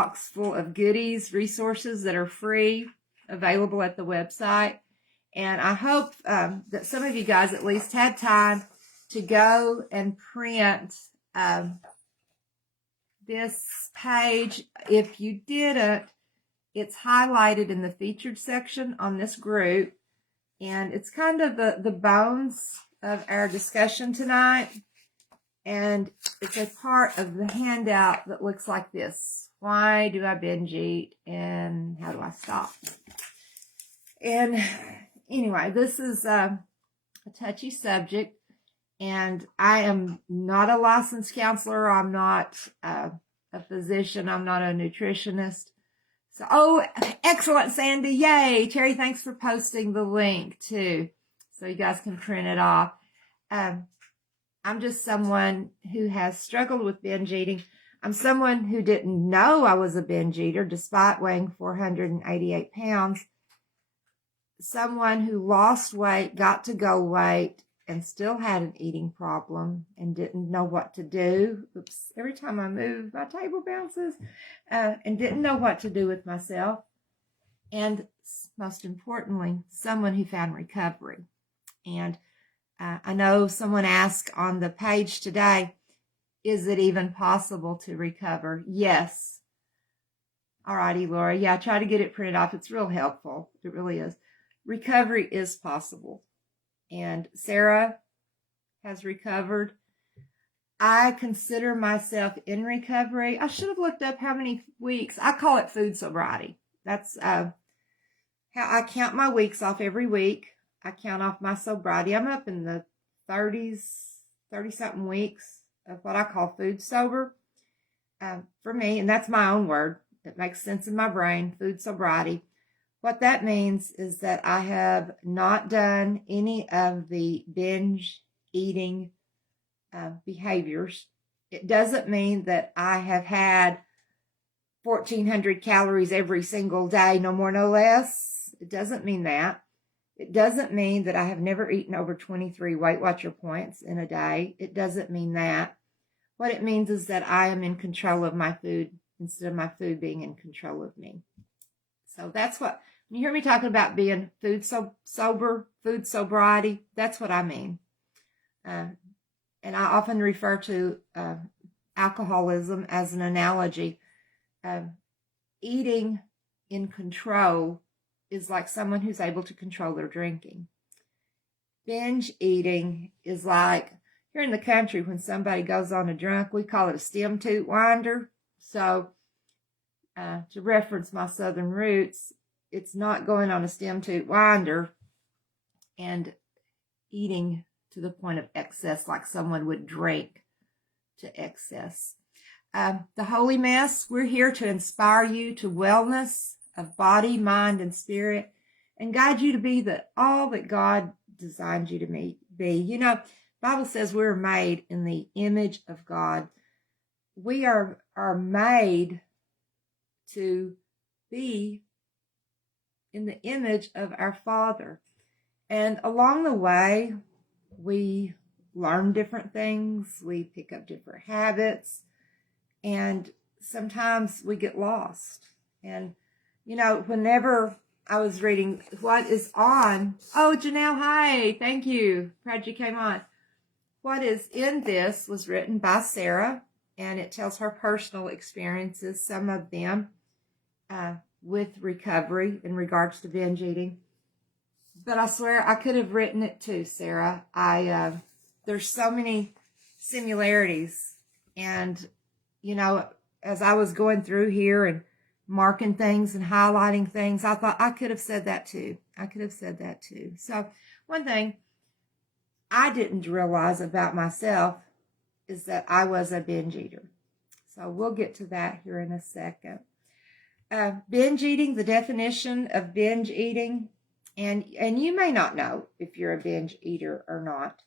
box full of goodies, resources that are free, available at the website. And I hope that some of you guys at least had time to go and print this page. If you didn't, it's highlighted in the featured section on this group. And it's kind of the bones of our discussion tonight. And it's a part of the handout that looks like this. Why do I binge eat and how do I stop? And anyway, this is a touchy subject. And I am not a licensed counselor. I'm not a physician. I'm not a nutritionist. So, oh, excellent, Sandy. Yay. Terry, thanks for posting the link too, so you guys can print it off. I'm just someone who has struggled with binge eating. I'm someone who didn't know I was a binge eater despite weighing 488 pounds. Someone who lost weight, got to go weight, and still had an eating problem and didn't know what to do. Oops, every time I move, my table bounces. And didn't know what to do with myself. And most importantly, someone who found recovery. And I know someone asked on the page today, is it even possible to recover? Yes. All righty, Laura. Yeah, try to get it printed off. It's real helpful. It really is. Recovery is possible. And Sarah has recovered. I consider myself in recovery. I should have looked up how many weeks. I call it food sobriety. That's how I count my weeks off every week. I count off my sobriety. I'm up in the 30-something weeks of what I call food sober for me. And that's my own word. It makes sense in my brain, food sobriety. What that means is that I have not done any of the binge eating behaviors. It doesn't mean that I have had 1,400 calories every single day, no more, no less. It doesn't mean that. It doesn't mean that I have never eaten over 23 Weight Watcher points in a day. It doesn't mean that. What it means is that I am in control of my food instead of my food being in control of me. So that's what, when you hear me talking about being food sober, food sobriety, that's what I mean. And I often refer to alcoholism as an analogy. Eating in control is like someone who's able to control their drinking. Binge eating is like, here in the country, when somebody goes on a drunk, we call it a stem toot winder. So to reference my southern roots, it's not going on a stem toot winder and eating to the point of excess like someone would drink to excess. The Holy Mess, we're here to inspire you to wellness of body, mind, and spirit, and guide you to be all that God designed you to be. You know, the Bible says we're made in the image of God. We are made to be in the image of our Father. And along the way, we learn different things. We pick up different habits. And sometimes we get lost. And, you know, whenever I was reading what is on, oh, Janelle, hi, thank you. Proud you came on. What is in this was written by Sarah, and it tells her personal experiences, some of them with recovery in regards to binge eating. But I swear I could have written it too, Sarah. There's so many similarities. And, you know, as I was going through here and marking things and highlighting things, I thought I could have said that too. So one thing I didn't realize about myself is that I was a binge eater. So we'll get to that here in a second. Binge eating, the definition of binge eating, and you may not know if you're a binge eater or not.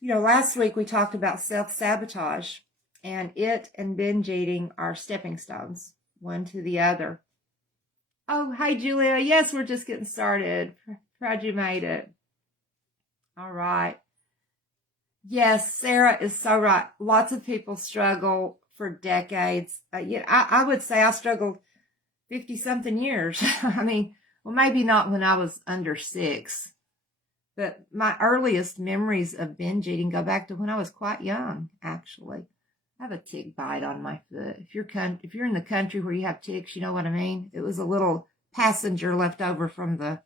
You know, last week we talked about self-sabotage, and it and binge eating are stepping stones, one to the other. Oh, hi, Julia. Yes, we're just getting started. Proud you made it. All right. Yes, Sarah is so right. Lots of people struggle for decades. Yeah, I would say I struggled 50-something years. I mean, well, maybe not when I was under 6, but my earliest memories of binge eating go back to when I was quite young, actually. I have a tick bite on my foot. If you're in the country where you have ticks, you know what I mean? It was a little passenger left over from the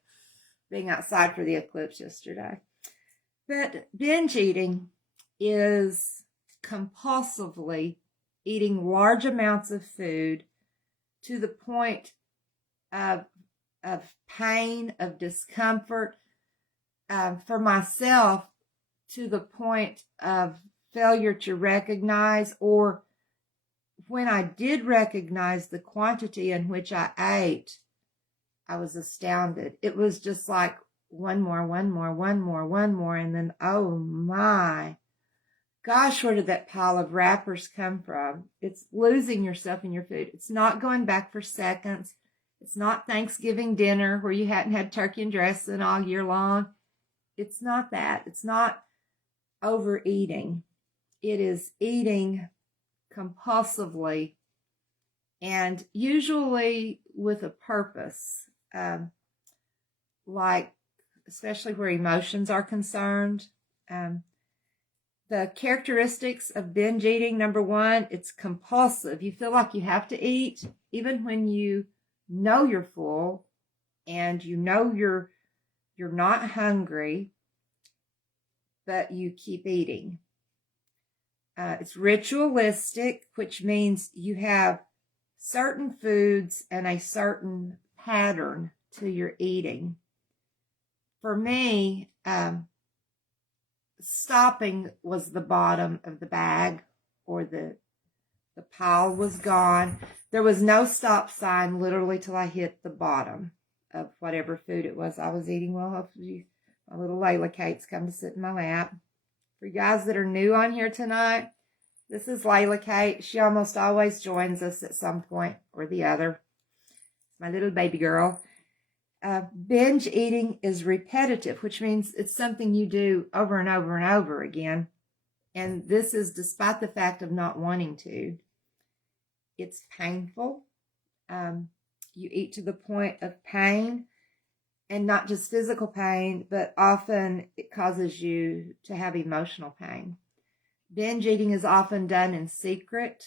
being outside for the eclipse yesterday. But binge eating is compulsively eating large amounts of food to the point of pain, of discomfort, for myself, to the point of failure to recognize, or when I did recognize the quantity in which I ate, I was astounded. It was just like one more, and then, oh my gosh, where did that pile of wrappers come from? It's losing yourself in your food. It's not going back for seconds. It's not Thanksgiving dinner where you hadn't had turkey and dressing all year long. It's not that. It's not overeating. It is eating compulsively and usually with a purpose, like especially where emotions are concerned. The characteristics of binge eating, number 1, it's compulsive. You feel like you have to eat even when you know you're full and you know you're not hungry, but you keep eating. It's ritualistic, which means you have certain foods and a certain pattern to your eating. For me, stopping was the bottom of the bag, or the pile was gone. There was no stop sign literally till I hit the bottom of whatever food it was I was eating. Well, hopefully my little Layla Kate's come to sit in my lap. For you guys that are new on here tonight, this is Layla Kate. She almost always joins us at some point or the other. My little baby girl. Binge eating is repetitive, which means it's something you do over and over and over again. And this is despite the fact of not wanting to. It's painful. You eat to the point of pain, and not just physical pain, but often it causes you to have emotional pain. Binge eating is often done in secret.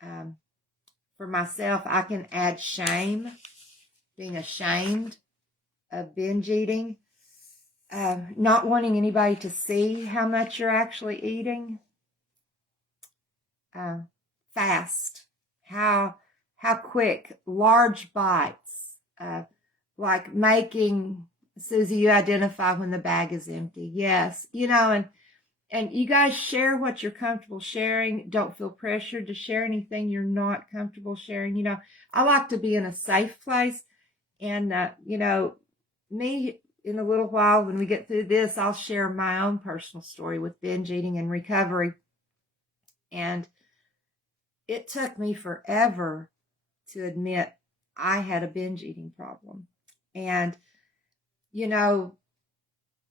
For myself, I can add shame, being ashamed of binge eating, not wanting anybody to see how much you're actually eating. Fast, how quick, large bites, like making, Susie, you identify when the bag is empty. Yes, and you guys share what you're comfortable sharing. Don't feel pressured to share anything you're not comfortable sharing. I like to be in a safe place. And, me, in a little while, when we get through this, I'll share my own personal story with binge eating and recovery. And it took me forever to admit I had a binge eating problem. And,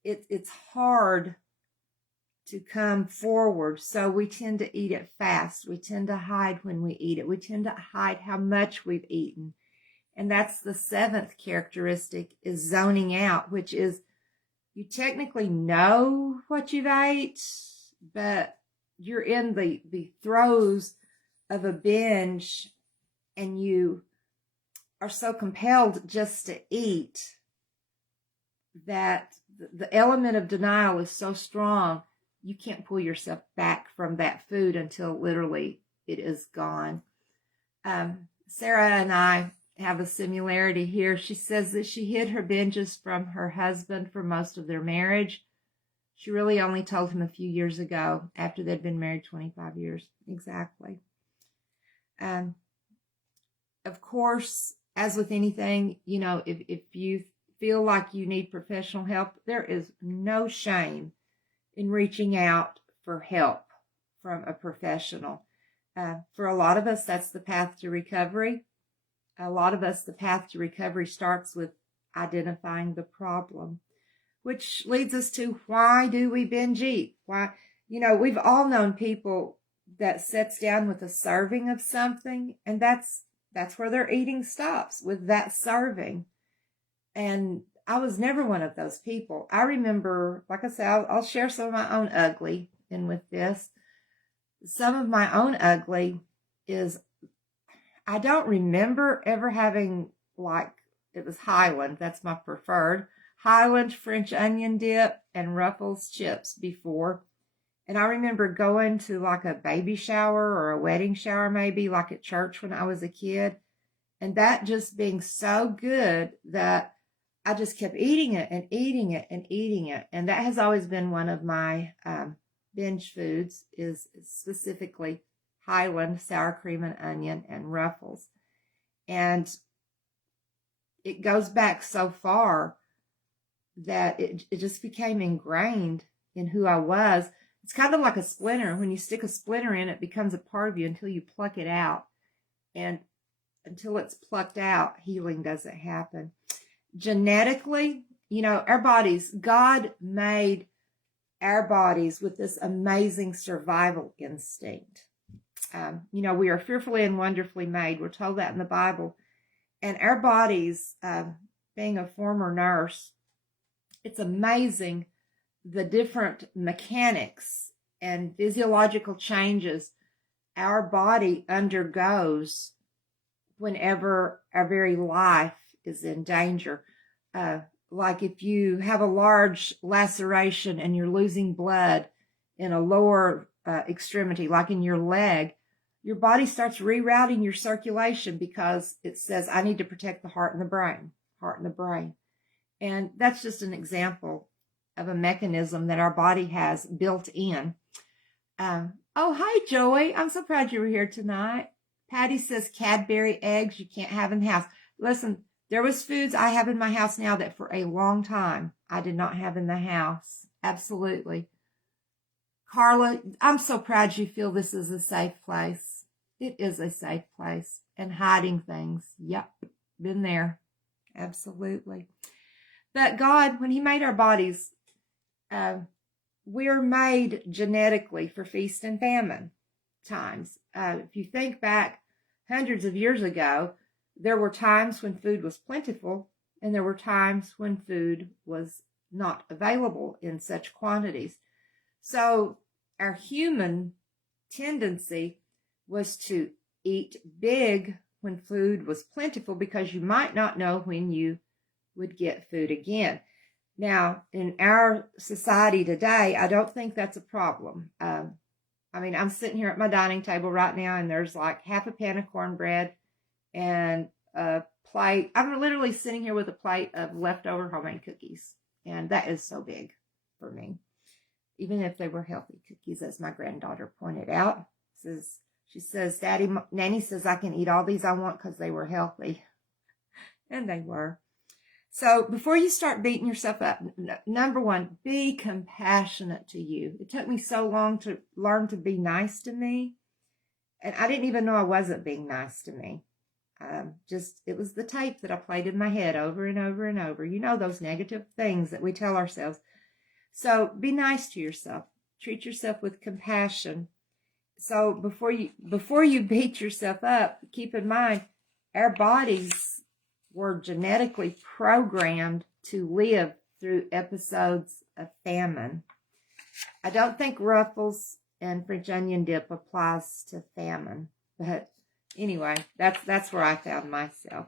it's hard to come forward. So we tend to eat it fast. We tend to hide when we eat it. We tend to hide how much we've eaten. And that's the 7th characteristic, is zoning out, which is you technically know what you've ate, but you're in the throes of a binge and you are so compelled just to eat that the element of denial is so strong, you can't pull yourself back from that food until literally it is gone. Sarah and I have a similarity here. She says that she hid her binges from her husband for most of their marriage. She really only told him a few years ago, after they'd been married 25 years. Exactly. Of course, as with anything, if you feel like you need professional help, there is no shame in reaching out for help from a professional. For a lot of us, that's the path to recovery. A lot of us, the path to recovery starts with identifying the problem, which leads us to, why do we binge eat? Why, we've all known people that sits down with a serving of something, and that's where their eating stops, with that serving. And I was never one of those people. I remember, like I said, I'll share some of my own ugly. And with this, some of my own ugly is, I don't remember ever having, like, it was Highland, that's my preferred, Highland French onion dip and Ruffles chips before. And I remember going to like a baby shower or a wedding shower, maybe like at church when I was a kid, and that just being so good that I just kept eating it and eating it and eating it. And that has always been one of my binge foods, is specifically Highland sour cream and onion and Ruffles. And it goes back so far that it just became ingrained in who I was. It's kind of like a splinter. When you stick a splinter in, it becomes a part of you until you pluck it out. And until it's plucked out, healing doesn't happen. Genetically, our bodies, God made our bodies with this amazing survival instinct. We are fearfully and wonderfully made. We're told that in the Bible. And our bodies, being a former nurse, it's amazing the different mechanics and physiological changes our body undergoes whenever our very life is in danger. Like if you have a large laceration and you're losing blood in a lower extremity, like in your leg, your body starts rerouting your circulation because it says, I need to protect the heart and the brain. And that's just an example of a mechanism that our body has built in. Oh, hi, Joey. I'm so proud you were here tonight. Patty says Cadbury eggs you can't have in the house. Listen, there was foods I have in my house now that for a long time I did not have in the house. Absolutely. Carla, I'm so proud you feel this is a safe place. It is a safe place. And hiding things. Yep, been there. Absolutely. But God, when he made our bodies, we're made genetically for feast and famine times. If you think back hundreds of years ago, there were times when food was plentiful and there were times when food was not available in such quantities. So our human tendency was to eat big when food was plentiful because you might not know when you would get food again. Now, in our society today, I don't think that's a problem. I'm sitting here at my dining table right now, and there's like half a pan of cornbread and a plate. I'm literally sitting here with a plate of leftover homemade cookies, and that is so big for me. Even if they were healthy cookies, as my granddaughter pointed out. She says, Nanny says I can eat all these I want because they were healthy. And they were. So before you start beating yourself up, number one, be compassionate to you. It took me so long to learn to be nice to me. And I didn't even know I wasn't being nice to me. It was the tape that I played in my head over and over and over. Those negative things that we tell ourselves. So be nice to yourself. Treat yourself with compassion. So before you beat yourself up, keep in mind, our bodies were genetically programmed to live through episodes of famine. I don't think Ruffles and French onion dip applies to famine, but anyway, that's where I found myself.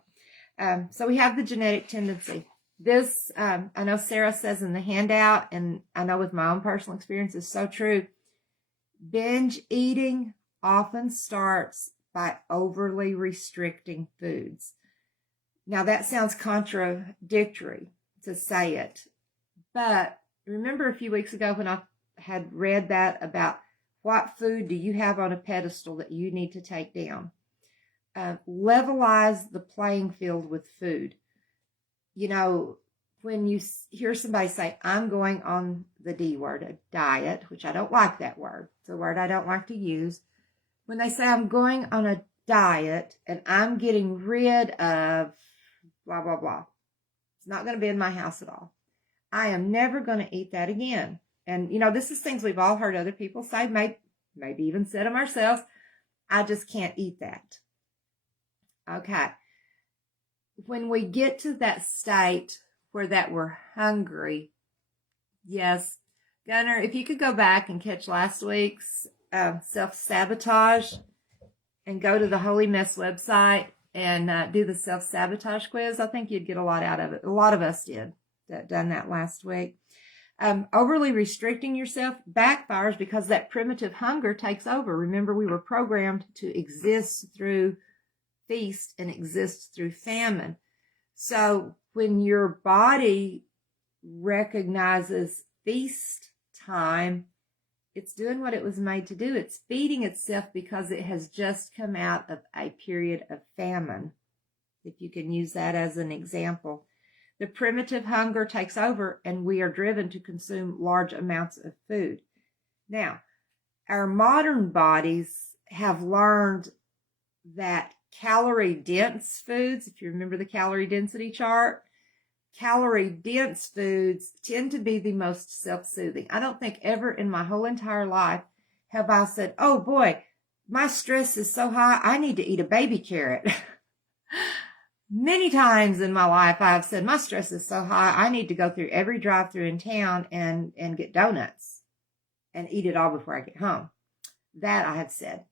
So we have the genetic tendency. This, I know Sarah says in the handout, and I know with my own personal experience is so true. Binge eating often starts by overly restricting foods. Now that sounds contradictory to say it, but remember a few weeks ago when I had read that about what food do you have on a pedestal that you need to take down? Levelize the playing field with food. When you hear somebody say, I'm going on the D word, a diet, which I don't like that word. It's a word I don't like to use. When they say I'm going on a diet and I'm getting rid of blah, blah, blah. It's not going to be in my house at all. I am never going to eat that again. And, this is things we've all heard other people say. maybe even set them ourselves. I just can't eat that. Okay. When we get to that state where that we're hungry, yes, Gunnar, if you could go back and catch last week's self-sabotage and go to the Holy Mess website and do the self-sabotage quiz, I think you'd get a lot out of it. A lot of us did done that last week. Overly restricting yourself backfires because that primitive hunger takes over. Remember, we were programmed to exist through feast and exist through famine. So when your body recognizes feast time, it's doing what it was made to do. It's feeding itself because it has just come out of a period of famine, if you can use that as an example. The primitive hunger takes over and we are driven to consume large amounts of food. Now, our modern bodies have learned that calorie-dense foods, if you remember the calorie density chart, calorie-dense foods tend to be the most self-soothing. I don't think ever in my whole entire life have I said, oh boy, my stress is so high, I need to eat a baby carrot. Many times in my life, I've said, my stress is so high, I need to go through every drive-thru in town and get donuts and eat it all before I get home. That I have said.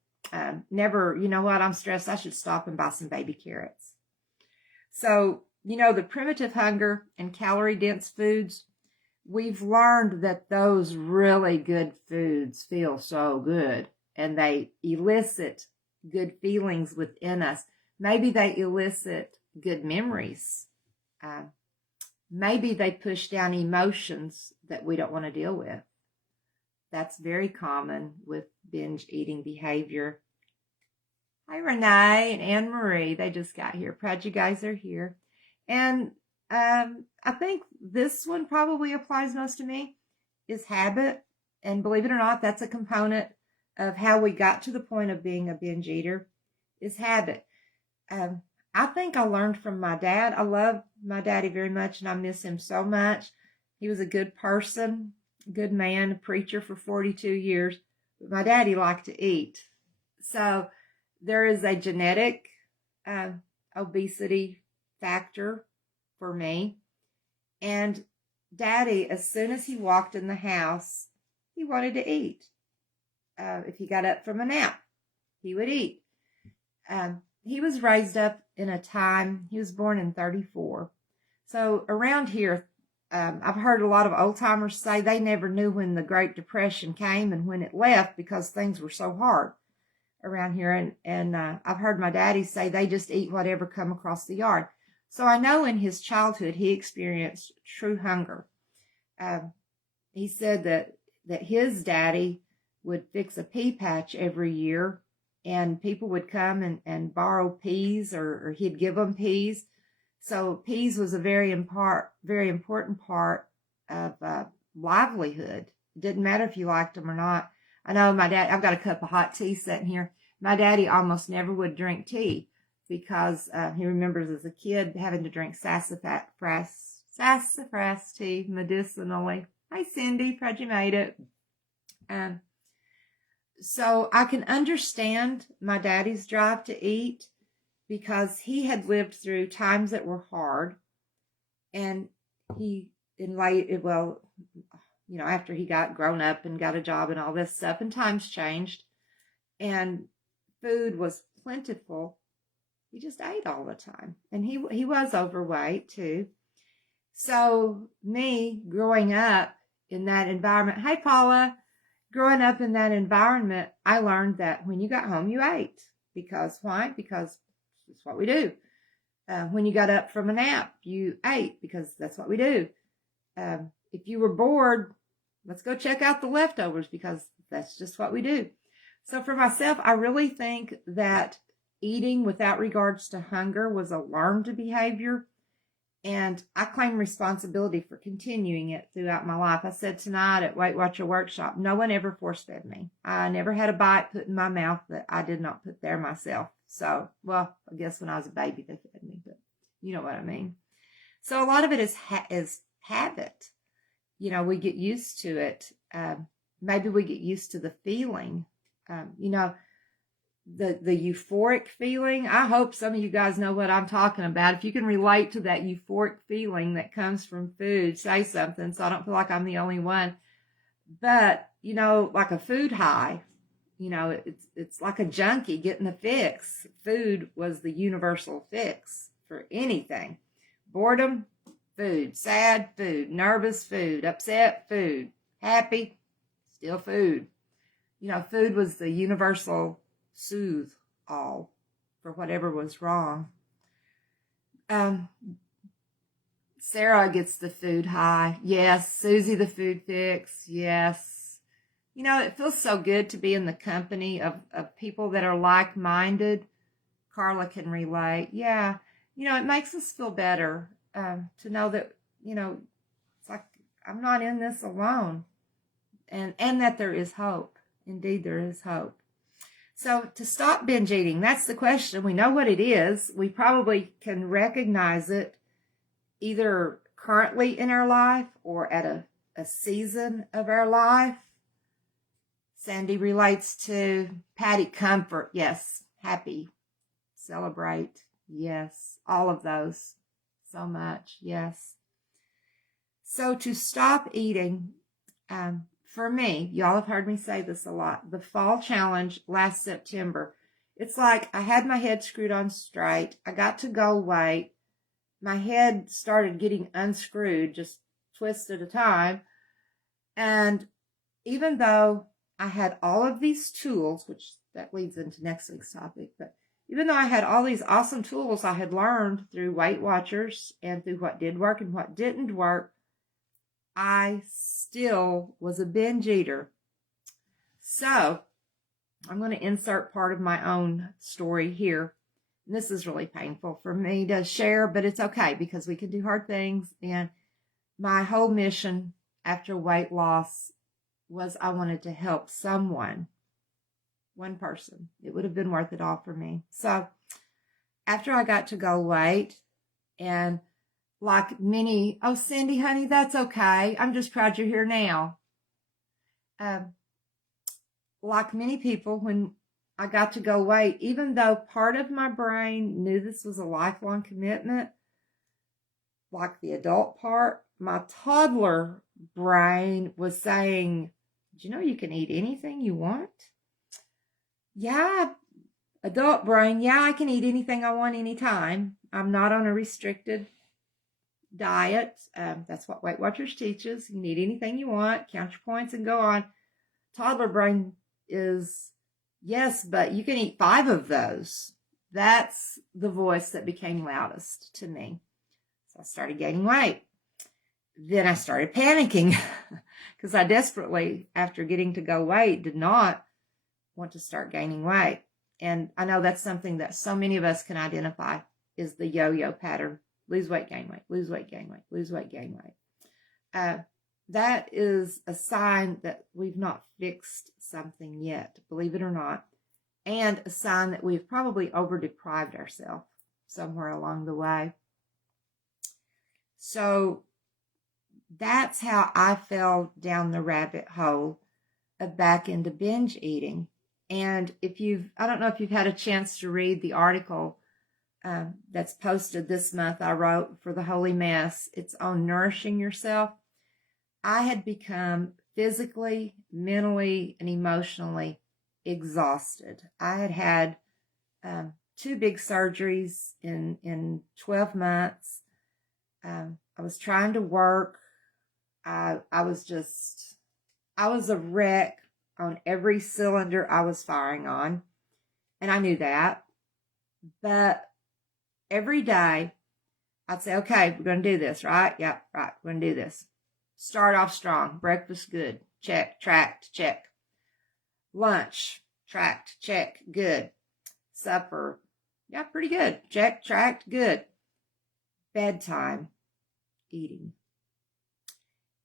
Never, you know what, I'm stressed, I should stop and buy some baby carrots. So, you know, the primitive hunger and calorie-dense foods, we've learned that those really good foods feel so good and they elicit good feelings within us. Maybe they elicit good memories. Maybe they push down emotions that we don't want to deal with. That's very common with binge eating behavior. Hi, Renee and Anne Marie. They just got here. Proud you guys are here. And I think this one probably applies most to me, is habit. And believe it or not, that's a component of how we got to the point of being a binge eater, is habit. I think I learned from my dad. I love my daddy very much, and I miss him so much. He was a good person, a good man, a preacher for 42 years. But my daddy liked to eat. So there is a genetic obesity factor for me. And Daddy, as soon as he walked in the house, he wanted to eat. If he got up from a nap, he would eat. He was raised up in a time, he was born in 34. So around here, I've heard a lot of old timers say they never knew when the Great Depression came and when it left because things were so hard around here. And I've heard my daddy say they just eat whatever come across the yard. So I know in his childhood he experienced true hunger. He said that his daddy would fix a pea patch every year, and people would come and borrow peas, or he'd give them peas. So peas was a very important part of livelihood. It didn't matter if you liked them or not. I know my dad, I've got a cup of hot tea sitting here. My daddy almost never would drink tea because he remembers as a kid having to drink sassafras tea medicinally. Hi, Cindy, proud you made it. So I can understand my daddy's drive to eat because he had lived through times that were hard, and after he got grown up and got a job and all this stuff, and times changed, and food was plentiful. He just ate all the time, and he was overweight too. So me growing up in that environment, hi Paula, growing up in that environment, I learned that when you got home, you ate. Because why? Because it's what we do. When you got up from a nap, you ate because that's what we do. If you were bored, let's go check out the leftovers because that's just what we do. So for myself, I really think that eating without regards to hunger was a learned behavior, and I claim responsibility for continuing it throughout my life. I said tonight at Weight Watcher Workshop, no one ever force-fed me. I never had a bite put in my mouth that I did not put there myself. So, well, I guess when I was a baby, they fed me, but you know what I mean. So a lot of it is habit. You know, we get used to it. Maybe we get used to the feeling You know, the euphoric feeling. I hope some of you guys know what I'm talking about. If you can relate to that euphoric feeling that comes from food, say something so I don't feel like I'm the only one. But, you know, like a food high, you know, it's like a junkie getting the fix. Food was the universal fix for anything. Boredom, food. Sad, food. Nervous, food. Upset, food. Happy, still food. You know, food was the universal soothe all for whatever was wrong. Sarah gets the food high. Yes. Susie, the food fix. Yes. You know, it feels so good to be in the company of people that are like-minded. Carla can relate. Yeah. You know, it makes us feel better to know that, you know, it's like I'm not in this alone. And that there is hope. Indeed, there is hope. So to stop binge eating, that's the question. We know what it is. We probably can recognize it either currently in our life or at a season of our life. Sandy relates to Patty, comfort. Yes. Happy. Celebrate. Yes. All of those. So much. Yes. So to stop eating, for me, y'all have heard me say this a lot, the fall challenge last September, it's like I had my head screwed on straight. I got to goal weight. My head started getting unscrewed, just twist at a time. And even though I had all of these tools, which that leads into next week's topic, but even though I had all these awesome tools I had learned through Weight Watchers and through what did work and what didn't work, I still was a binge eater. So I'm going to insert part of my own story here. And this is really painful for me to share, but it's okay because we can do hard things. And my whole mission after weight loss was I wanted to help someone, one person. It would have been worth it all for me. So after I got to goal weight, and like many, oh, Cindy, honey, that's okay. I'm just proud you're here now. Like many people, when I got to go weight, even though part of my brain knew this was a lifelong commitment, like the adult part, my toddler brain was saying, "Do you know you can eat anything you want?" Yeah, adult brain, yeah, I can eat anything I want anytime. I'm not on a restricted diet. That's what Weight Watchers teaches. You can eat anything you want, count your points and go on. Toddler brain is, yes, but you can eat 5 of those. That's the voice that became loudest to me. So I started gaining weight. Then I started panicking because I desperately, after getting to go weight, did not want to start gaining weight. And I know that's something that so many of us can identify, is the yo-yo pattern. Lose weight, gain weight, lose weight, gain weight, lose weight, gain weight. That is a sign that we've not fixed something yet, believe it or not, and a sign that we've probably over-deprived ourselves somewhere along the way. So that's how I fell down the rabbit hole of back into binge eating. And I don't know if you've had a chance to read the article that's posted this month I wrote for the Holy Mess. It's on nourishing yourself. I had become physically, mentally, and emotionally exhausted. I had 2 big surgeries in 12 months. I was trying to work. I was a wreck on every cylinder I was firing on. And I knew that. But every day I'd say, okay, we're going to do this, right? Yep, right. We're going to do this. Start off strong. Breakfast, good. Check. Tracked, check. Lunch, tracked, check. Good. Supper, yeah, pretty good. Check, tracked, good. Bedtime, eating.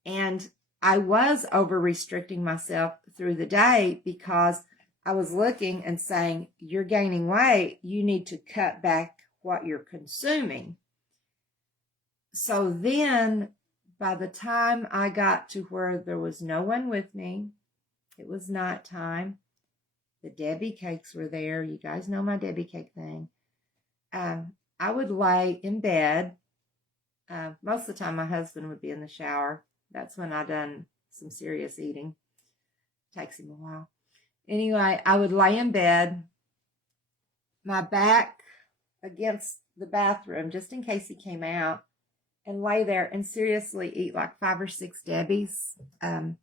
And I was over-restricting myself through the day because I was looking and saying, you're gaining weight. You need to cut back what you're consuming. So then, by the time I got to where there was no one with me, it was nighttime, The Debbie cakes were there. You guys know my Debbie cake thing. I would lay in bed. Most of the time, my husband would be in the shower. That's when I done some serious eating. Takes him a while. Anyway, I would lay in bed, my back against the bathroom, just in case he came out, and lay there and seriously eat like 5 or 6 Debbie's, cup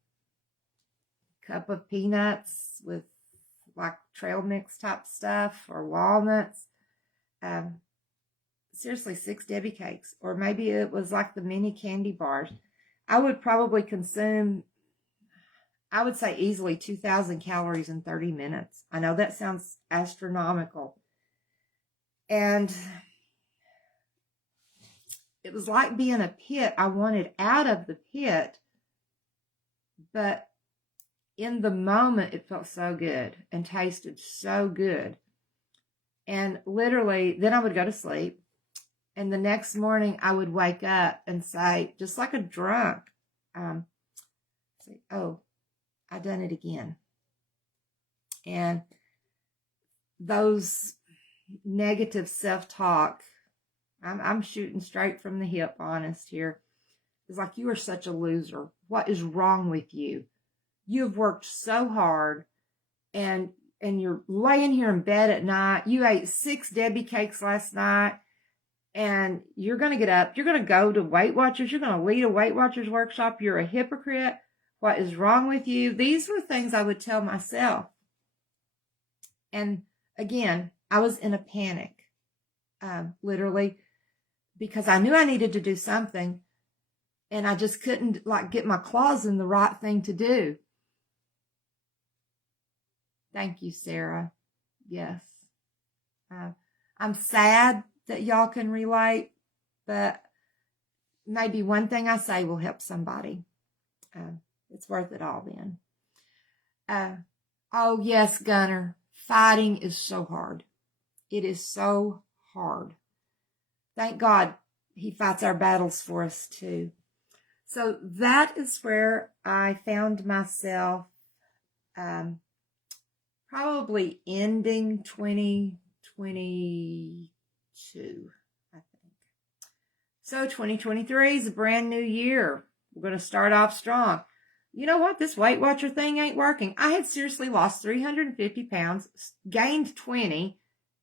of peanuts with like trail mix type stuff or walnuts. Seriously, 6 Debbie cakes, or maybe it was like the mini candy bars. I would probably consume, I would say easily 2,000 calories in 30 minutes. I know that sounds astronomical. And it was like being a pit. I wanted out of the pit, but in the moment, it felt so good and tasted so good. And literally, then I would go to sleep. And the next morning, I would wake up and say, just like a drunk, say, oh, I done it again. And those negative self-talk, I'm shooting straight from the hip, honest here. It's like, you are such a loser. What is wrong with you? You have worked so hard, and you're laying here in bed at night. You ate 6 Debbie cakes last night. And you're going to get up. You're going to go to Weight Watchers. You're going to lead a Weight Watchers workshop. You're a hypocrite. What is wrong with you? These were things I would tell myself. And again, I was in a panic, literally, because I knew I needed to do something. And I just couldn't get my claws in the right thing to do. Thank you, Sarah. Yes. I'm sad that y'all can relate, but maybe one thing I say will help somebody. It's worth it all then. Oh, yes, Gunner. Fighting is so hard. It is so hard. Thank God he fights our battles for us too. So that is where I found myself probably ending 2022. I think. So 2023 is a brand new year. We're going to start off strong. You know what? This Weight Watcher thing ain't working. I had seriously lost 350 pounds, gained 20,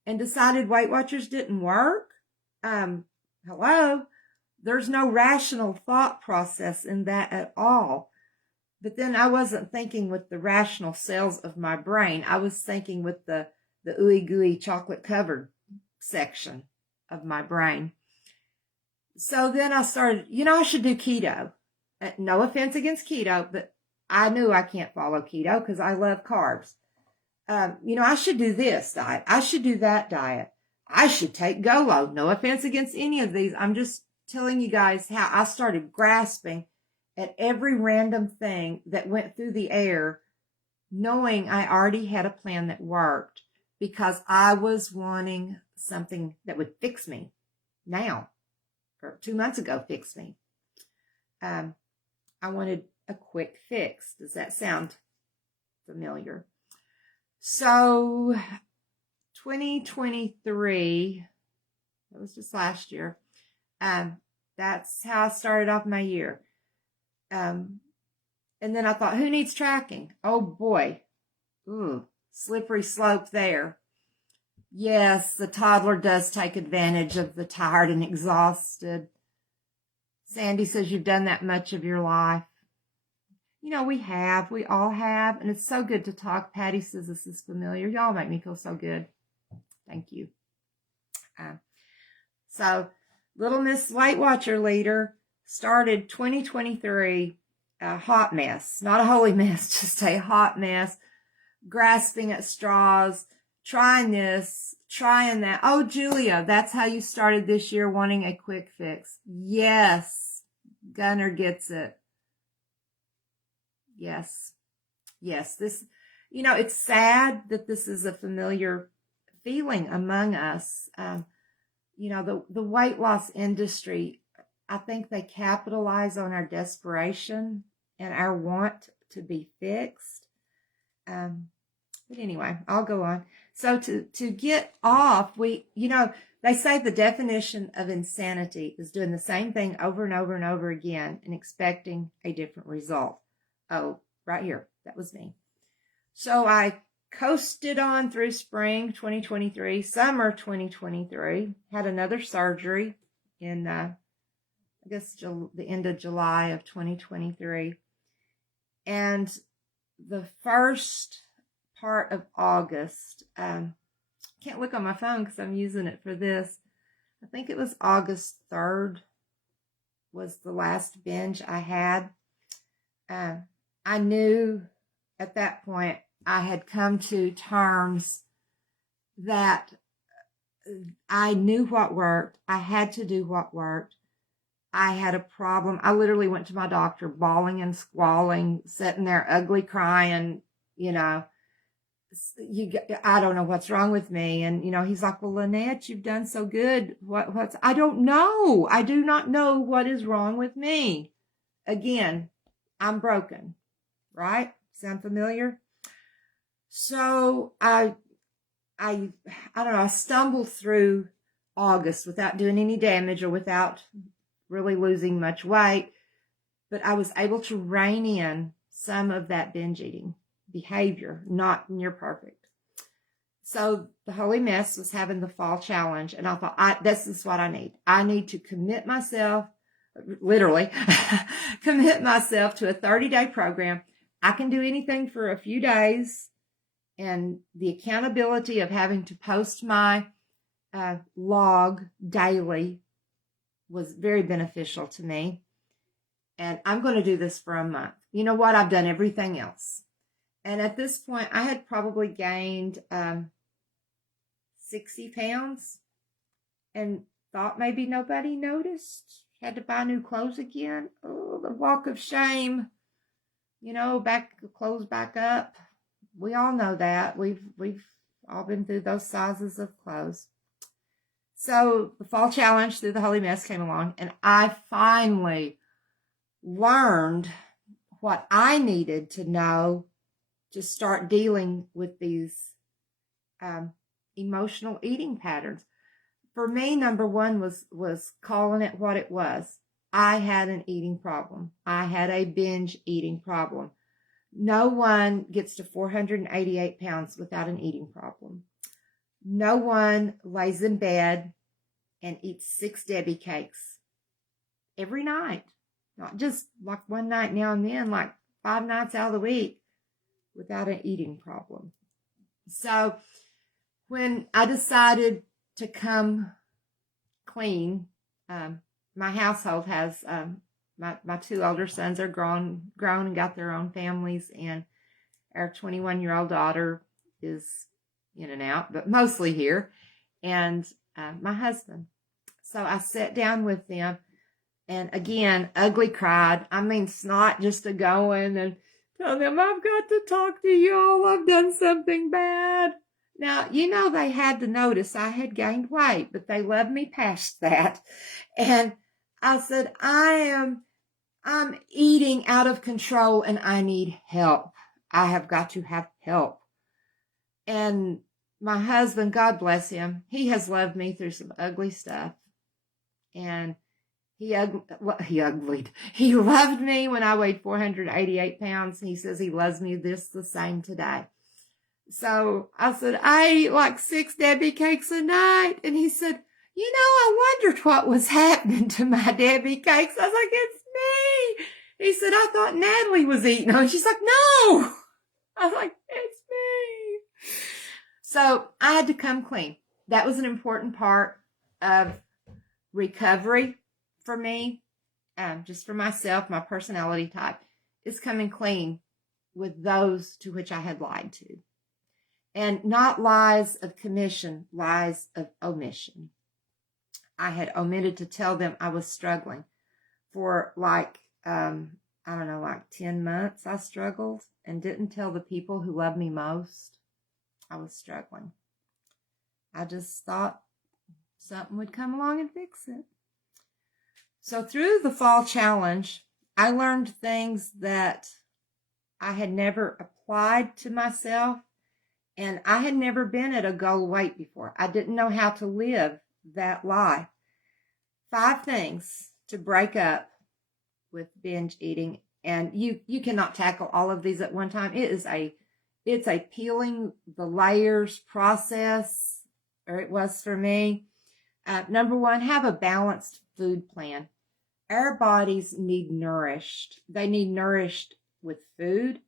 and decided Weight Watchers didn't work. Hello? There's no rational thought process in that at all. But then I wasn't thinking with the rational cells of my brain. I was thinking with the ooey gooey chocolate covered section of my brain. So then I started, I should do keto. No offense against keto, but I knew I can't follow keto because I love carbs. I should do this diet. I should do that diet. I should take Golo. No offense against any of these. I'm just telling you guys how I started grasping at every random thing that went through the air, knowing I already had a plan that worked because I was wanting something that would fix me now, or 2 months ago, fix me. I wanted a quick fix. Does that sound familiar? So 2023, that was just last year. That's how I started off my year. And then I thought, who needs tracking? Oh boy. Ooh, slippery slope there. Yes, the toddler does take advantage of the tired and exhausted. Sandy says you've done that much of your life. We all have, and it's so good to talk. Patty says this is familiar. Y'all make me feel so good. Thank you. So, Little Miss Weight Watcher Leader started 2023 a hot mess, not a holy mess, just a hot mess, grasping at straws, trying this, trying that. Oh, Julia, that's how you started this year, wanting a quick fix. Yes, Gunner gets it. Yes. This, it's sad that this is a familiar feeling among us. The weight loss industry, I think they capitalize on our desperation and our want to be fixed. But anyway, I'll go on. So to get off, they say the definition of insanity is doing the same thing over and over and over again and expecting a different result. Oh, right here. That was me. So I coasted on through spring 2023, summer 2023, had another surgery in, I guess, the end of July of 2023. And the first part of August, can't look on my phone because I'm using it for this. I think it was August 3rd was the last binge I had. I knew at that point I had come to terms that I knew what worked. I had to do what worked. I had a problem. I literally went to my doctor bawling and squalling, sitting there ugly crying, I don't know what's wrong with me. And, he's like, well, LaNette, you've done so good. I don't know. I do not know what is wrong with me. Again, I'm broken, right? Sound familiar? So I don't know, I stumbled through August without doing any damage or without really losing much weight, but I was able to rein in some of that binge eating behavior, not near perfect. So the Holy Mess was having the fall challenge, and I thought, this is what I need. I need to commit myself, literally, commit myself to a 30-day program. I can do anything for a few days, and the accountability of having to post my log daily was very beneficial to me. And I'm going to do this for a month. You know what? I've done everything else. And at this point, I had probably gained 60 pounds and thought maybe nobody noticed. Had to buy new clothes again. Oh, the walk of shame. Clothes back up. We all know that. We've all been through those sizes of clothes. So the fall challenge through the Holy Mess came along, and I finally learned what I needed to know to start dealing with these emotional eating patterns. For me, number one was calling it what it was. I had an eating problem. I had a binge eating problem. No one gets to 488 pounds without an eating problem. No one lays in bed and eats 6 Debbie cakes every night. Not just like one night now and then, like 5 nights out of the week without an eating problem. So when I decided to come clean, my household has, my 2 older sons are grown and got their own families, and our 21-year-old daughter is in and out, but mostly here, and my husband. So I sat down with them, and again, ugly cried. I mean, snot just a going, and tell them, I've got to talk to y'all. I've done something bad. Now, they had to notice I had gained weight, but they loved me past that. And I said, I'm eating out of control and I need help. I have got to have help. And my husband, God bless him, he has loved me through some ugly stuff. And he loved me when I weighed 488 pounds. He says he loves me the same today. So I said, I eat like 6 Debbie cakes a night. And he said, I wondered what was happening to my Debbie cakes. I was like, it's me. He said, I thought Natalie was eating them. And she's like, no. I was like, it's me. So I had to come clean. That was an important part of recovery for me, just for myself, my personality type, is coming clean with those to which I had lied to. And not lies of commission, lies of omission. I had omitted to tell them I was struggling. For like 10 months I struggled and didn't tell the people who love me most I was struggling. I just thought something would come along and fix it. So through the fall challenge, I learned things that I had never applied to myself. And I had never been at a goal weight before. I didn't know how to live that life. 5 things to break up with binge eating. And you cannot tackle all of these at one time. It's a peeling the layers process, or it was for me. Number 1, have a balanced food plan. Our bodies need nourished. They need nourished with food.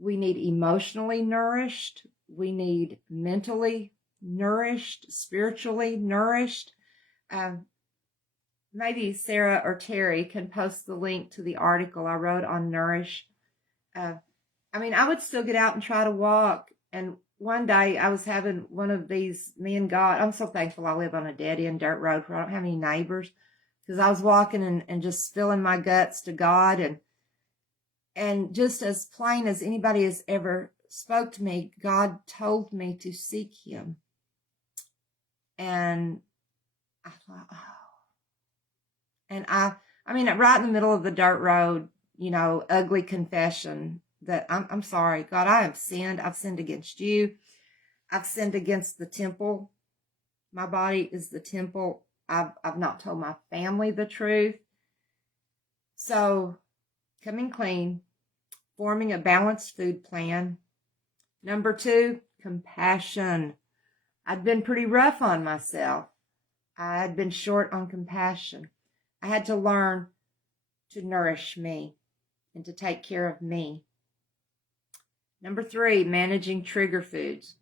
We need emotionally nourished. We need mentally nourished, spiritually nourished. Maybe Sarah or Terry can post the link to the article I wrote on Nourish. I would still get out and try to walk. And one day I was having one of these, me and God, I'm so thankful I live on a dead-end dirt road where I don't have any neighbors, because I was walking and just spilling my guts to God. And just as plain as anybody has ever spoke to me, God told me to seek him. And I thought, oh. And right in the middle of the dirt road, ugly confession that I'm sorry, God, I have sinned. I've sinned against you. I've sinned against the temple. My body is the temple. I've not told my family the truth. So coming clean, forming a balanced food plan. Number 2, compassion. I'd been pretty rough on myself. I had been short on compassion. I had to learn to nourish me and to take care of me. Number 3, managing trigger foods.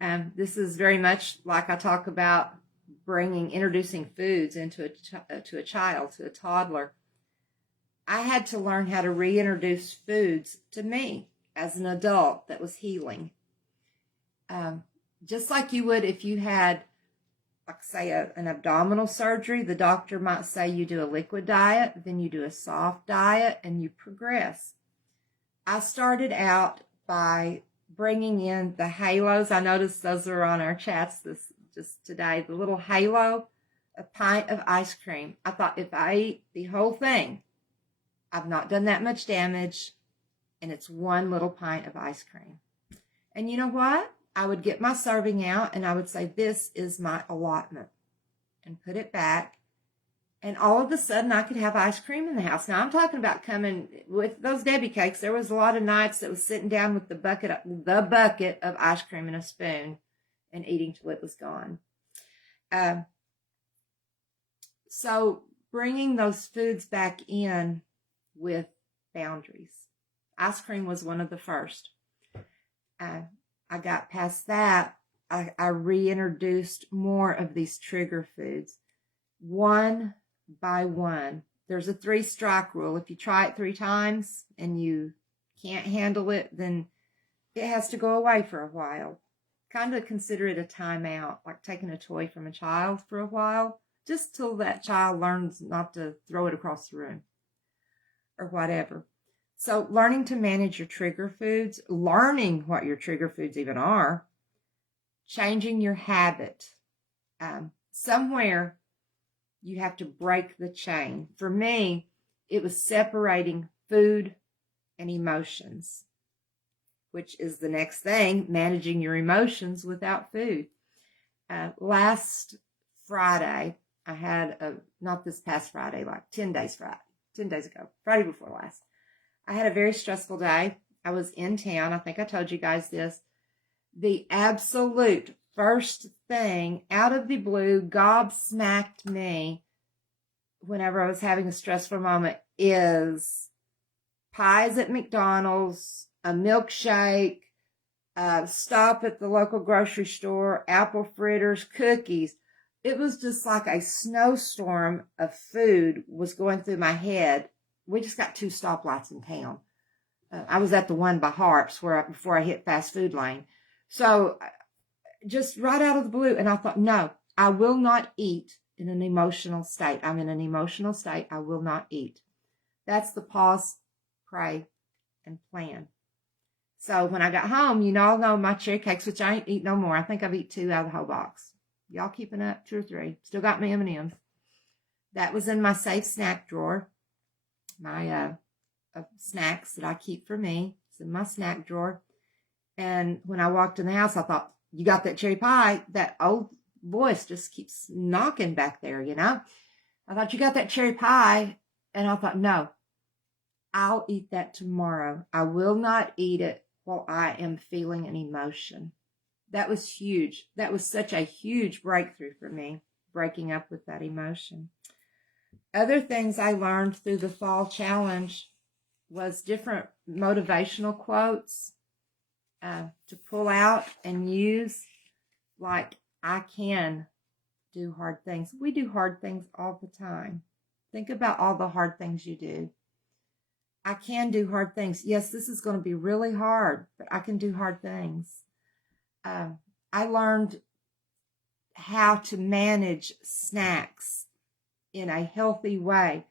This is very much like I talk about introducing foods into a child, to a toddler. I had to learn how to reintroduce foods to me as an adult that was healing. Just like you would if you had, like say, an abdominal surgery, the doctor might say you do a liquid diet, then you do a soft diet, and you progress. I started out by bringing in the halos. I noticed those are on our chats just today. The little halo, a pint of ice cream. I thought if I eat the whole thing, I've not done that much damage, and it's one little pint of ice cream. And you know what? I would get my serving out, and I would say, this is my allotment, and put it back. And all of a sudden, I could have ice cream in the house. Now, I'm talking about coming with those Debbie cakes. There was a lot of nights that was sitting down with the bucket of ice cream and a spoon and eating till it was gone. So bringing those foods back in with boundaries. Ice cream was one of the first. I got past that. I reintroduced more of these trigger foods. One by one. There's a 3-strike rule. If you try it 3 times and you can't handle it, then it has to go away for a while. Kind of consider it a timeout, like taking a toy from a child for a while, just till that child learns not to throw it across the room or whatever. So learning to manage your trigger foods, learning what your trigger foods even are, changing your habit. Somewhere you have to break the chain. For me, it was separating food and emotions, which is the next thing, managing your emotions without food. Last Friday, I had not this past Friday, like 10 days ago, Friday before last. I had a very stressful day. I was in town. I think I told you guys this. The absolute first thing out of the blue gobsmacked me whenever I was having a stressful moment is pies at McDonald's, a milkshake, stop at the local grocery store, apple fritters, cookies. It was just like a snowstorm of food was going through my head. We just got 2 stoplights in town. I was at the one by Harps before I hit fast food lane. So just right out of the blue. And I thought, no, I will not eat in an emotional state. I'm in an emotional state. I will not eat. That's the pause, pray, and plan. So when I got home, you all know my cherry cakes, which I ain't eat no more. I think I've eaten 2 out of the whole box. Y'all keeping up? 2 or 3. Still got my M&Ms. That was in my safe snack drawer. My snacks that I keep for me. It's in my snack drawer. And when I walked in the house, I thought, you got that cherry pie? That old voice just keeps knocking back there, you know? I thought, you got that cherry pie? And I thought, no, I'll eat that tomorrow. I will not eat it while I am feeling an emotion. That was huge. That was such a huge breakthrough for me, breaking up with that emotion. Other things I learned through the fall challenge was different motivational quotes to pull out and use, like, I can do hard things. We do hard things all the time. Think about all the hard things you do. I can do hard things. Yes, this is going to be really hard, but I can do hard things. I learned how to manage snacks in a healthy way.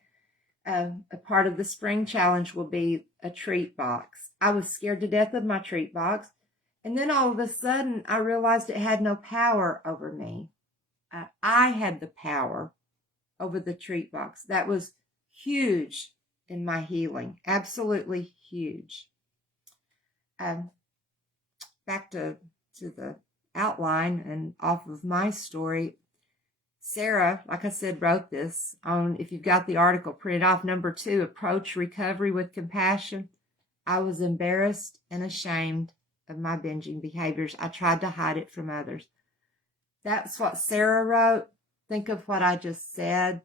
A part of the spring challenge will be a treat box. I was scared to death of my treat box. And then all of a sudden, I realized it had no power over me. I had the power over the treat box. That was huge in my healing. Absolutely huge. Back to the outline and off of my story. Sarah, like I said, wrote this on, if you've got the article printed off, number 2, approach recovery with compassion. I was embarrassed and ashamed of my binging behaviors. I tried to hide it from others. That's what Sarah wrote. Think of what I just said.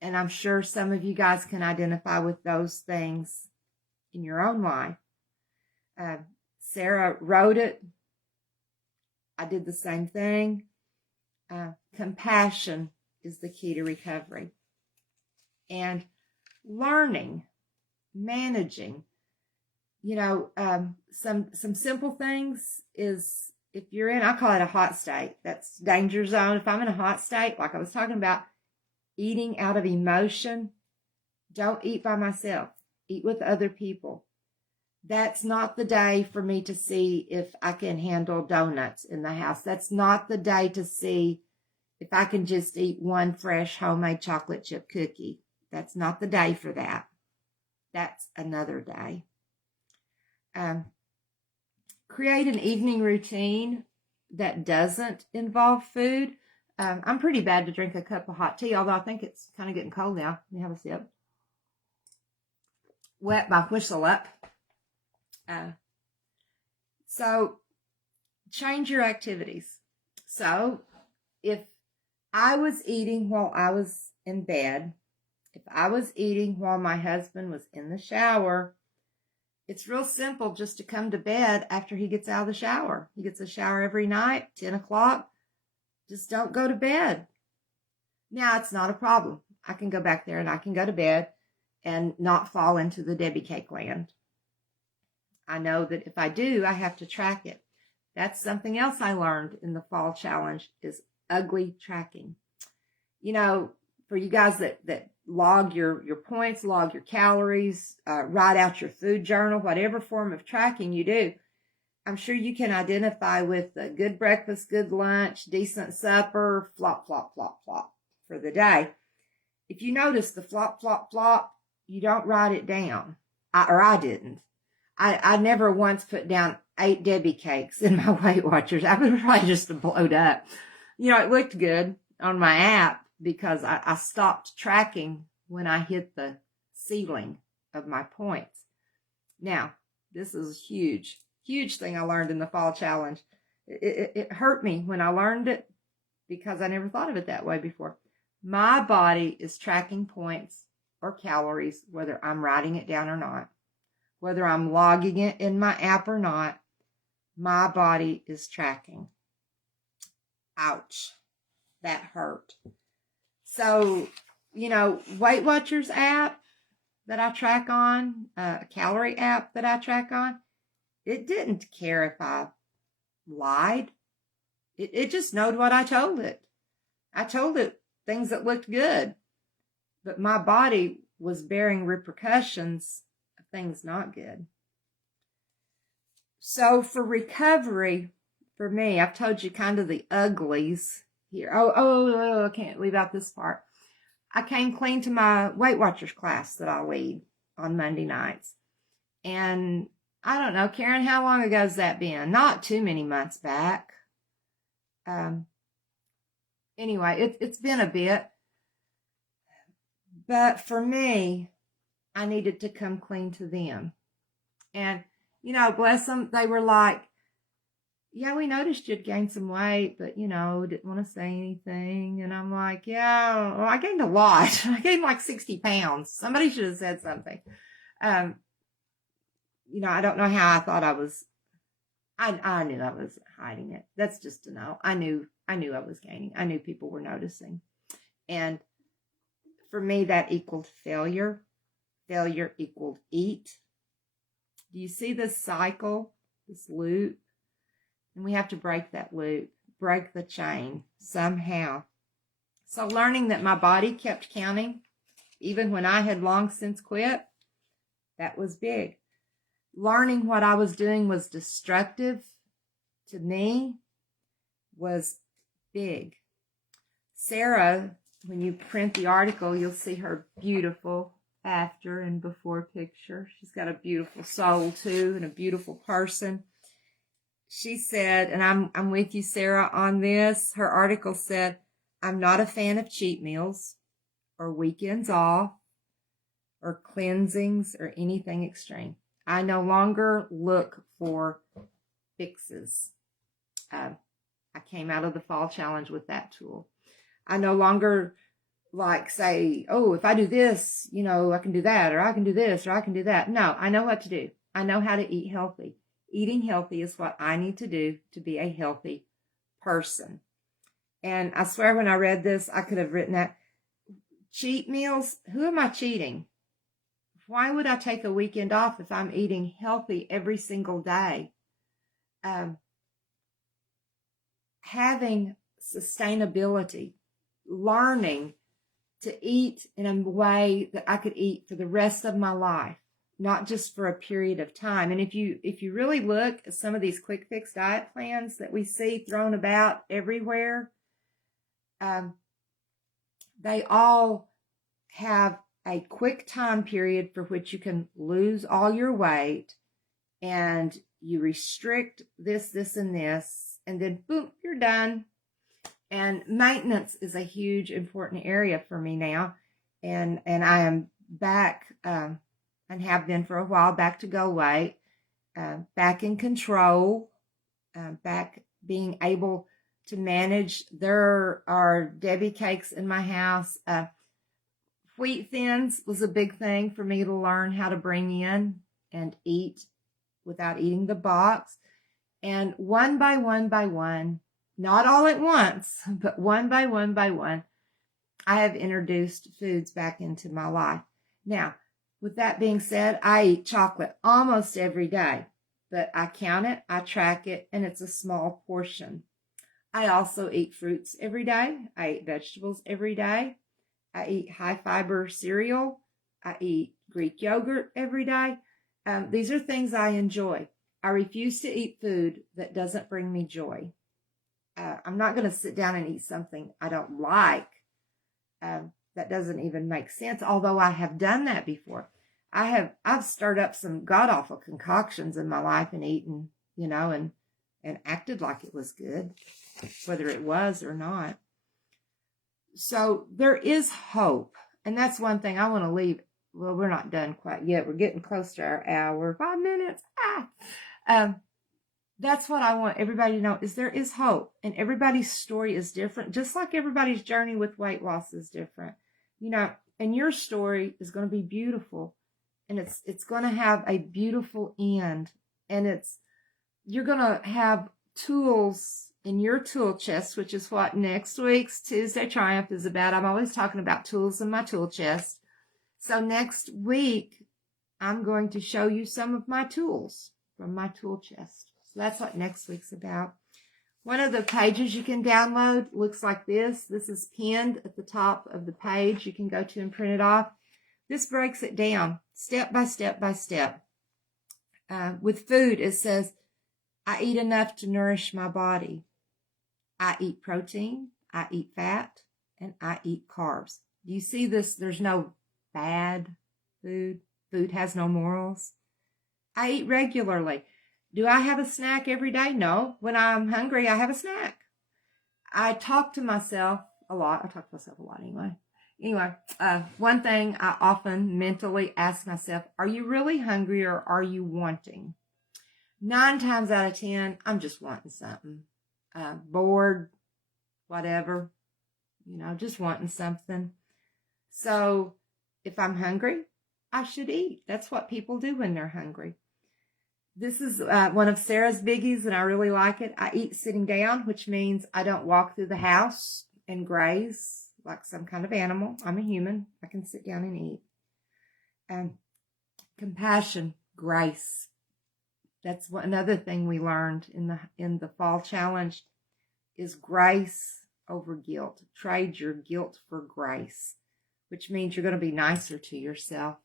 And I'm sure some of you guys can identify with those things in your own life. Sarah wrote it. I did the same thing. Compassion is the key to recovery. And learning, managing, some simple things is, if you're in, I call it a hot state. That's danger zone. If I'm in a hot state, like I was talking about, eating out of emotion, don't eat by myself. Eat with other people. That's not the day for me to see if I can handle donuts in the house. That's not the day to see if I can just eat one fresh homemade chocolate chip cookie. That's not the day for that. That's another day. Create an evening routine that doesn't involve food. I'm pretty bad to drink a cup of hot tea, although I think it's kind of getting cold now. Let me have a sip. Wet my whistle up. So change your activities. So if I was eating while I was in bed, if I was eating while my husband was in the shower, it's real simple just to come to bed after he gets out of the shower. He gets a shower every night, 10 o'clock. Just don't go to bed. Now, it's not a problem. I can go back there and I can go to bed and not fall into the Debbie cake land. I know that if I do, I have to track it. That's something else I learned in the fall challenge, is ugly tracking. For you guys that log your points, log your calories, write out your food journal, whatever form of tracking you do, I'm sure you can identify with a good breakfast, good lunch, decent supper, flop, flop, flop, flop for the day. If you notice the flop, flop, flop, you don't write it down. I didn't. I never once put down 8 Debbie cakes in my Weight Watchers. I would probably just blowed up. It looked good on my app because I stopped tracking when I hit the ceiling of my points. Now, this is a huge thing I learned in the fall challenge. It hurt me when I learned it because I never thought of it that way before. My body is tracking points or calories, whether I'm writing it down or not, whether I'm logging it in my app or not. My body is tracking. Ouch. That hurt. So, Weight Watchers app that I track on, a calorie app that I track on, it didn't care if I lied. It just knowed what I told it. I told it things that looked good, but my body was bearing repercussions of things not good. So for recovery, for me, I've told you kind of the uglies here. I can't leave out this part. I came clean to my Weight Watchers class that I lead on Monday nights. And I don't know, Karen, how long ago has that been? Not too many months back. Anyway, it's been a bit. But for me, I needed to come clean to them. And, bless them, they were like, yeah, we noticed you'd gained some weight, but, didn't want to say anything. And I'm like, yeah, well, I gained a lot. I gained like 60 pounds. Somebody should have said something. I don't know how I thought I was. I knew I was hiding it. That's just to know. I knew I was gaining. I knew people were noticing. And for me, that equaled failure. Failure equaled eat. Do you see this cycle, this loop? And we have to break that loop, break the chain somehow. So learning that my body kept counting, even when I had long since quit, that was big. Learning what I was doing was destructive to me was big. Sarah, when you print the article, you'll see her beautiful after and before picture. She's got a beautiful soul too, and a beautiful person. She said, and I'm with you, Sarah, on this. Her article said, I'm not a fan of cheat meals or weekends off or cleansings or anything extreme. I no longer look for fixes. I came out of the fall challenge with that tool. I no longer say, oh, if I do this, I can do that, or I can do this, or I can do that. No, I know what to do. I know how to eat healthy. Eating healthy is what I need to do to be a healthy person. And I swear when I read this, I could have written that. Cheat meals, who am I cheating? Why would I take a weekend off if I'm eating healthy every single day? Having sustainability, learning to eat in a way that I could eat for the rest of my life, not just for a period of time. And if you really look at some of these quick fix diet plans that we see thrown about everywhere, they all have a quick time period for which you can lose all your weight, and you restrict this, and this, and then boom, you're done. And maintenance is a huge, important area for me now. And I am back, and have been for a while, back to go weight, back in control, back being able to manage. There are Debbie cakes in my house. Wheat thins was a big thing for me to learn how to bring in and eat without eating the box. And one by one, not all at once, but one by one, I have introduced foods back into my life. Now, with that being said, I eat chocolate almost every day, but I count it, I track it, and it's a small portion. I also eat fruits every day. I eat vegetables every day. I eat high fiber cereal. I eat Greek yogurt every day. These are things I enjoy. I refuse to eat food that doesn't bring me joy. I'm not going to sit down and eat something I don't like. That doesn't even make sense, although I have done that before. I've stirred up some god-awful concoctions in my life and eaten, and acted like it was good, whether it was or not. So there is hope. And that's one thing I want to leave. Well, we're not done quite yet. We're getting close to our hour. 5 minutes. That's what I want everybody to know, is there is hope. And everybody's story is different, just like everybody's journey with weight loss is different. And your story is going to be beautiful. And it's going to have a beautiful end. And you're going to have tools in your tool chest, which is what next week's Tuesday Triumph is about. I'm always talking about tools in my tool chest. So next week, I'm going to show you some of my tools from my tool chest. So that's what next week's about. One of the pages you can download looks like this. This is pinned at the top of the page. You can go to and print it off. This breaks it down step by step by step. With food, it says, I eat enough to nourish my body. I eat protein, I eat fat, and I eat carbs. Do you see this? There's no bad food. Food has no morals. I eat regularly. Do I have a snack every day? No. When I'm hungry, I have a snack. I talk to myself a lot. I talk to myself a lot anyway. Anyway, one thing I often mentally ask myself, are you really hungry or are you wanting? 9 times out of 10, I'm just wanting something. Bored, whatever, just wanting something. So if I'm hungry, I should eat. That's what people do when they're hungry. This is one of Sarah's biggies, and I really like it. I eat sitting down, which means I don't walk through the house and graze like some kind of animal. I'm a human. I can sit down and eat. Compassion, grace. That's another thing we learned in the fall challenge is grace over guilt. Trade your guilt for grace, which means you're going to be nicer to yourself.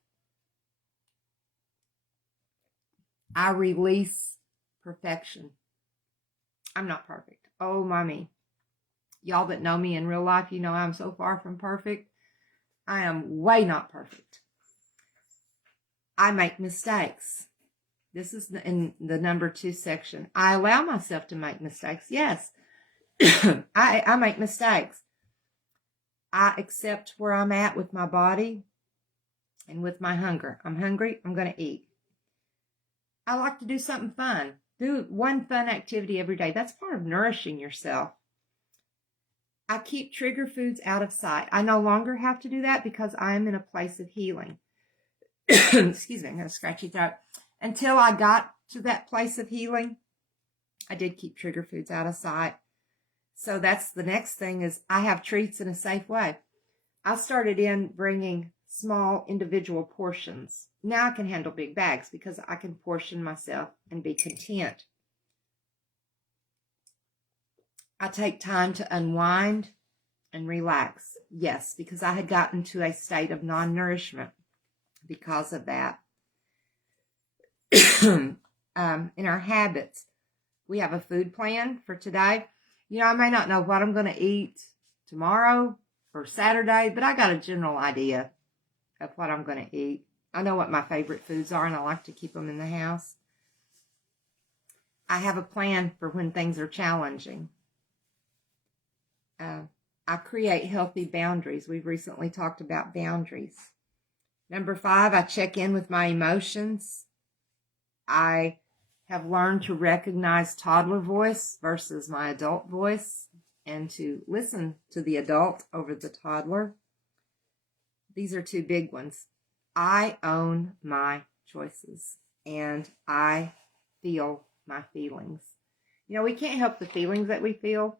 I release perfection. I'm not perfect. Oh, mommy. Y'all that know me in real life, you know I'm so far from perfect. I am way not perfect. I make mistakes. This is in the number 2 section. I allow myself to make mistakes. Yes, I make mistakes. I accept where I'm at with my body and with my hunger. I'm hungry, I'm going to eat. I like to do something fun. Do one fun activity every day. That's part of nourishing yourself. I keep trigger foods out of sight. I no longer have to do that because I am in a place of healing. Excuse me, I'm going to scratch your throat. Until I got to that place of healing, I did keep trigger foods out of sight. So that's the next thing is I have treats in a safe way. I started in bringing small individual portions. Now I can handle big bags because I can portion myself and be content. I take time to unwind and relax. Yes, because I had gotten to a state of non-nourishment because of that. In our habits, we have a food plan for today. I may not know what I'm going to eat tomorrow or Saturday, but I got a general idea of what I'm going to eat. I know what my favorite foods are, and I like to keep them in the house. I have a plan for when things are challenging. I create healthy boundaries. We've recently talked about boundaries. Number 5, I check in with my emotions. I have learned to recognize toddler voice versus my adult voice and to listen to the adult over the toddler. These are 2 big ones. I own my choices and I feel my feelings. We can't help the feelings that we feel.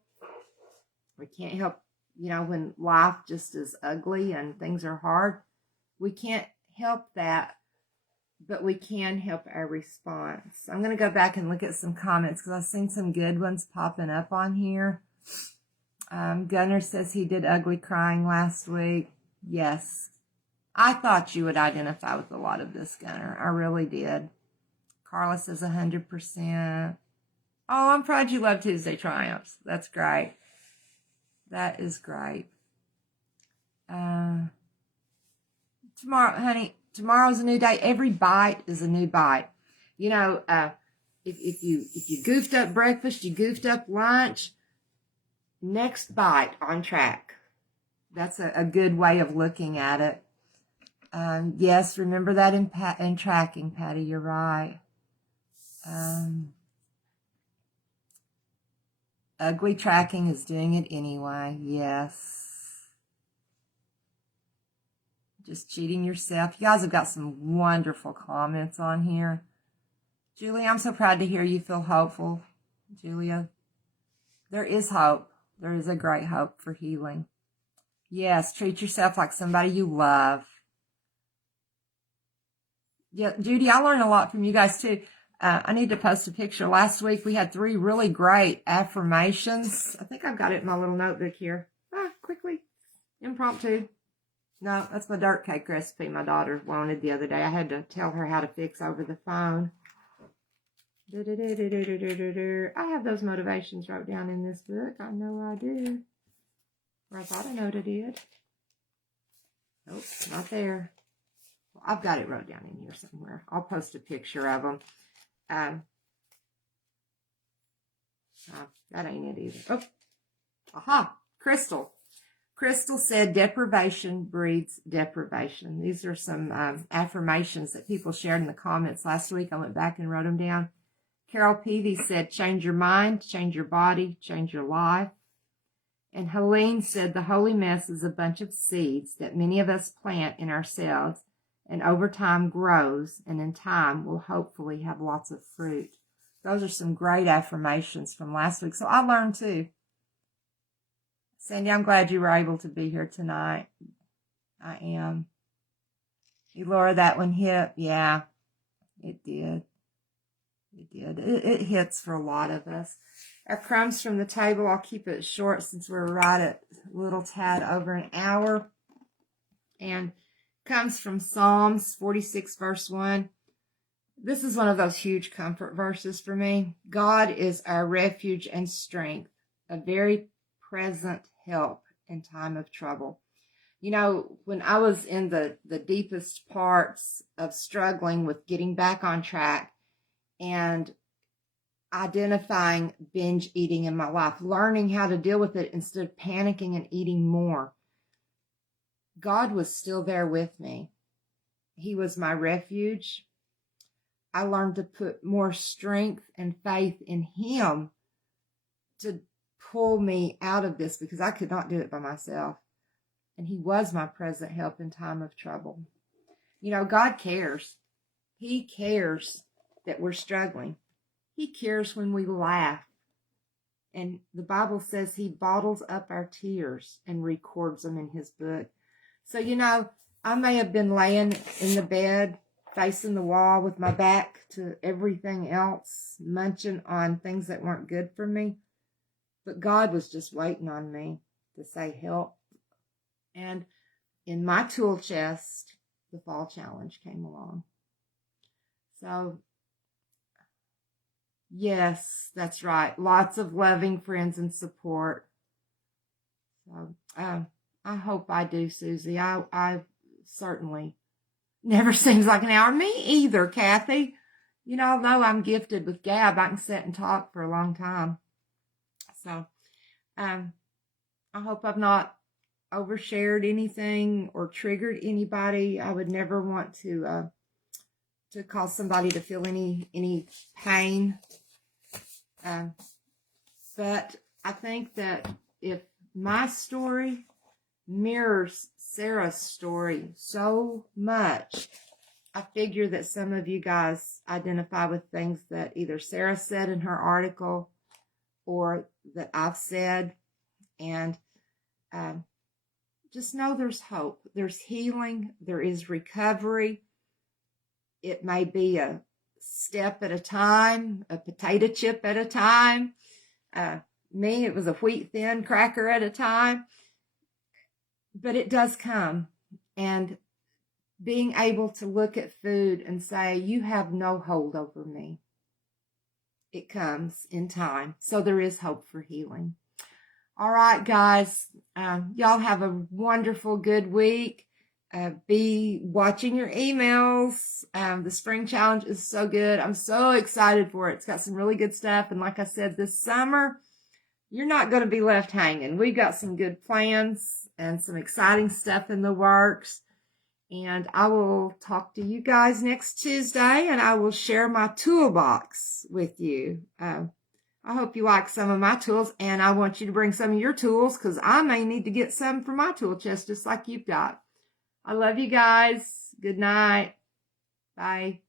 We can't help, when life just is ugly and things are hard. We can't help that, but we can help our response. I'm going to go back and look at some comments because I've seen some good ones popping up on here. Gunnar says he did ugly crying last week. Yes. I thought you would identify with a lot of this, Gunnar. I really did. Carla says 100%. Oh, I'm proud you love Tuesday Triumphs. That's great. That is great. Tomorrow, honey, tomorrow's a new day. Every bite is a new bite. If you goofed up breakfast, you goofed up lunch, next bite on track. That's a good way of looking at it. Yes, remember that in tracking, Patty. You're right. Ugly tracking is doing it anyway. Yes. Just cheating yourself. You guys have got some wonderful comments on here. Julia, I'm so proud to hear you feel hopeful. Julia, there is hope. There is a great hope for healing. Yes, treat yourself like somebody you love. Yeah, Judy, I learned a lot from you guys too. I need to post a picture. Last week we had 3 really great affirmations. I think I've got it in my little notebook here. Quickly. Impromptu. No, that's my dirt cake recipe my daughter wanted the other day. I had to tell her how to fix over the phone. I have those motivations wrote down in this book. I know I do. Or I thought I knowed I did. Nope, not there. I've got it wrote down in here somewhere. I'll post a picture of them. That ain't it either. Oh, aha, Crystal. Crystal said deprivation breeds deprivation. These are some affirmations that people shared in the comments last week. I went back and wrote them down. Carol Peavy said, change your mind, change your body, change your life. And Helene said, the holy mess is a bunch of seeds that many of us plant in ourselves and over time grows, and in time will hopefully have lots of fruit. Those are some great affirmations from last week. So I learned too. Sandy, I'm glad you were able to be here tonight. I am. Laura, that one hit. Yeah, it did. It did. It hits for a lot of us. Our crumbs from the table, I'll keep it short since we're right at a little tad over an hour. And comes from Psalms 46, verse 1. This is one of those huge comfort verses for me. God is our refuge and strength, a very present help in time of trouble. You know, when I was in the deepest parts of struggling with getting back on track and identifying binge eating in my life, learning how to deal with it instead of panicking and eating more, God was still there with me. He was my refuge. I learned to put more strength and faith in Him to pull me out of this because I could not do it by myself. And He was my present help in time of trouble. You know, God cares. He cares that we're struggling. He cares when we laugh. And the Bible says He bottles up our tears and records them in His book. So, you know, I may have been laying in the bed, facing the wall with my back to everything else, munching on things that weren't good for me. But God was just waiting on me to say help. And in my tool chest, the fall challenge came along. So, yes, that's right. Lots of loving friends and support. So, I hope I do, Susie. I certainly never seems like an hour. Me either, Kathy. You know, although I'm gifted with gab, I can sit and talk for a long time. So, I hope I've not overshared anything or triggered anybody. I would never want to cause somebody to feel any pain. But I think that if my story mirrors Sarah's story so much, I figure that some of you guys identify with things that either Sarah said in her article or that I've said. And just know there's hope. There's healing. There is recovery. It may be a step at a time, a potato chip at a time. Me, it was a wheat thin cracker at a time. But it does come. And being able to look at food and say, you have no hold over me. It comes in time. So there is hope for healing. All right, guys. Y'all have a wonderful, good week. Be watching your emails. The spring challenge is so good. I'm so excited for it. It's got some really good stuff. And like I said, this summer, you're not going to be left hanging. We've got some good plans and some exciting stuff in the works. And I will talk to you guys next Tuesday, and I will share my toolbox with you. I hope you like some of my tools, and I want you to bring some of your tools because I may need to get some for my tool chest just like you've got. I love you guys. Good night. Bye.